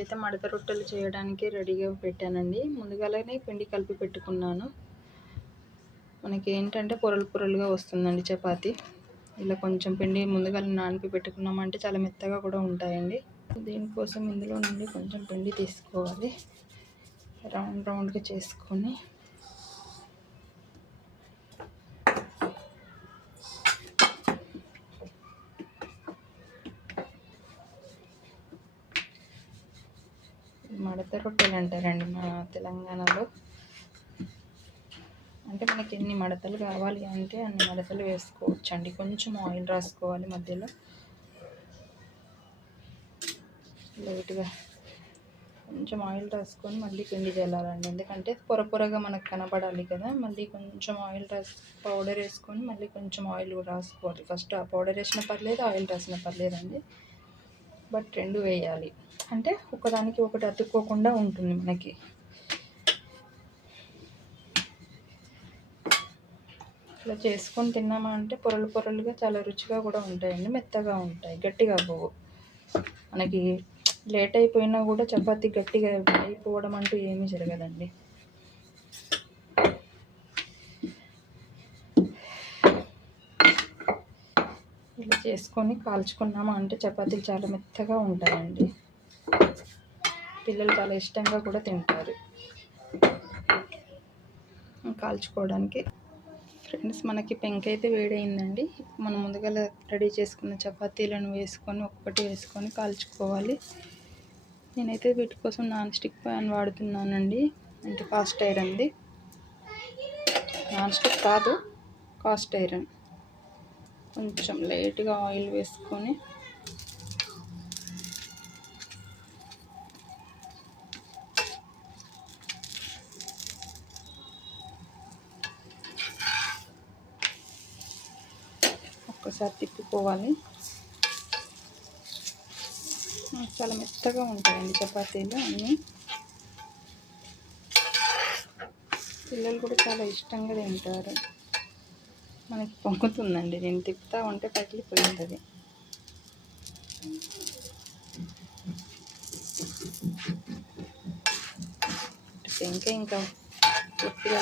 అయితే మడత రొట్టెలు చేయడానికి రెడీగా పెట్టానండి. ముందుగానే పిండి కలిపి పెట్టుకున్నాను. మనకి ఏంటంటే పొరలుగా వస్తుందండి చపాతీ. ఇలా కొంచెం పిండి ముందుగా నానిపి పెట్టుకున్నామంటే చాలా మెత్తగా కూడా ఉంటాయండి. దీనికోసం ఇందులో నుండి కొంచెం పిండి తీసుకోవాలి. రౌండ్గా చేసుకొని మడత రొట్టెలు అంటారండి మా తెలంగాణలో. అంటే మనకి ఎన్ని మడతలు కావాలి అంటే అన్ని మడతలు వేసుకోవచ్చండి. కొంచెం ఆయిల్ రాసుకోవాలి మధ్యలో లైట్గా కొంచెం ఆయిల్ రాసుకొని మళ్ళీ పిండి చల్లాలండి. ఎందుకంటే పొరగా మనకు కనబడాలి కదా. మళ్ళీ కొంచెం ఆయిల్ పౌడర్ వేసుకొని మళ్ళీ కొంచెం ఆయిల్ రాసుకోవాలి. ఫస్ట్ ఆ పౌడర్ వేసినా పర్లేదు, ఆయిల్ రాసినా పర్లేదండి, బట్ రెండు వేయాలి. అంటే ఒకదానికి ఒకటి అతుక్కోకుండా ఉంటుంది మనకి. ఇట్లా చేసుకొని తిన్నామా అంటే పొరలుగా చాలా రుచిగా కూడా ఉంటాయండి. మెత్తగా ఉంటాయి, గట్టిగా పోవు. మనకి లేట్ అయిపోయినా కూడా చపాతీ గట్టిగా అయిపోవడం అంటూ ఏమీ జరగదండి. ఇలా చేసుకొని కాల్చుకున్నామా అంటే చపాతీలు చాలా మెత్తగా ఉంటాయండి. పిల్లలు చాలా ఇష్టంగా కూడా తింటారు కాల్చుకోవడానికి. ఫ్రెండ్స్, మనకి పెంక అయితే వేడైందండి. మనం ముందుగా రెడీ చేసుకున్న చపాతీలను ఒక్కొక్కటి వేసుకొని కాల్చుకోవాలి. నేనైతే వీటి కోసం నాన్ స్టిక్ ప్యాన్ వాడుతున్నానండి. అంటే కాస్ట్ ఐరన్ది, నాన్ స్టిక్ కాదు, కాస్ట్ ఐరన్. కొంచెం లైట్గా ఆయిల్ వేసుకొని ఒక్కసారి తిప్పుకోవాలి. చాలా మెత్తగా ఉంటాయండి చపాతీలు అన్నీ. పిల్లలు కూడా చాలా ఇష్టంగా తింటారు. మనకి పొంగుతుందండి, నేను తిప్పుతా ఉంటే పగిలిపోయింది అది. ఇంకా పూర్తిగా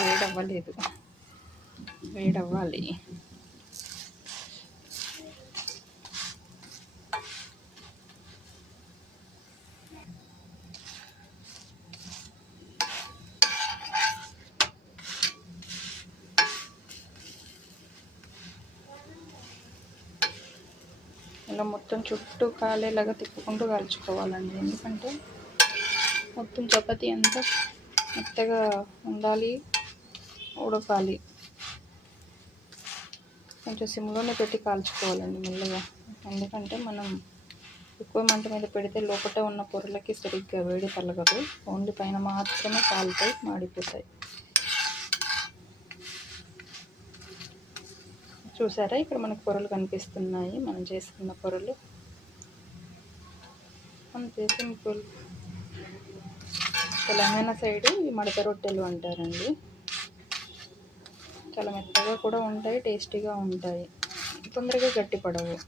వేడవ్వాలి. ఇలా మొత్తం చుట్టూ కాలేలాగా తిప్పుకుంటూ కాల్చుకోవాలండి. ఎందుకంటే మొత్తం చపాతీ అంతా మెత్తగా ఉండాలి, ఉడకాలి. కొంచెం సిమ్లోనే పెట్టి కాల్చుకోవాలండి మెల్లగా. ఎందుకంటే మనం ఎక్కువ మంట మీద పెడితే లోపల ఉన్న పొరలకి సరిగ్గా వేడి తలగదు, ఓన్లీ పైన మాత్రమే కాలుతాయి, మాడిపోతాయి. చూసారా, ఇక్కడ మనకు పొరలు కనిపిస్తున్నాయి, మనం చేసుకున్న పొరలు. అంతే, సింపుల్. తెలంగాణ సైడు ఈ మడత రొట్టెలు అంటారండి. చాలా మెత్తగా కూడా ఉంటాయి, టేస్టీగా ఉంటాయి, తొందరగా గట్టిపడవు.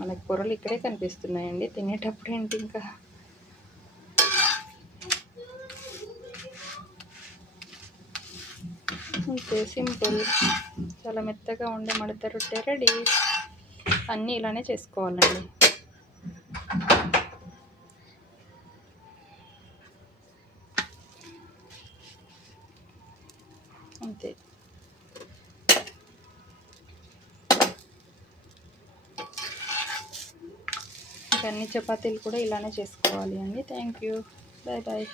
మనకి పొరలు ఇక్కడే కనిపిస్తున్నాయండి, తినేటప్పుడు ఏంటి ఇంకా. అంతే, సింపుల్. చాలా మెత్తగా ఉండే మడత రొట్టె రెడీ. అన్నీ ఇలానే చేసుకోవాలండి. అంతే. ఇంకా అన్ని చపాతీలు కూడా ఇలానే చేసుకోవాలి అండి. Thank you. Bye bye.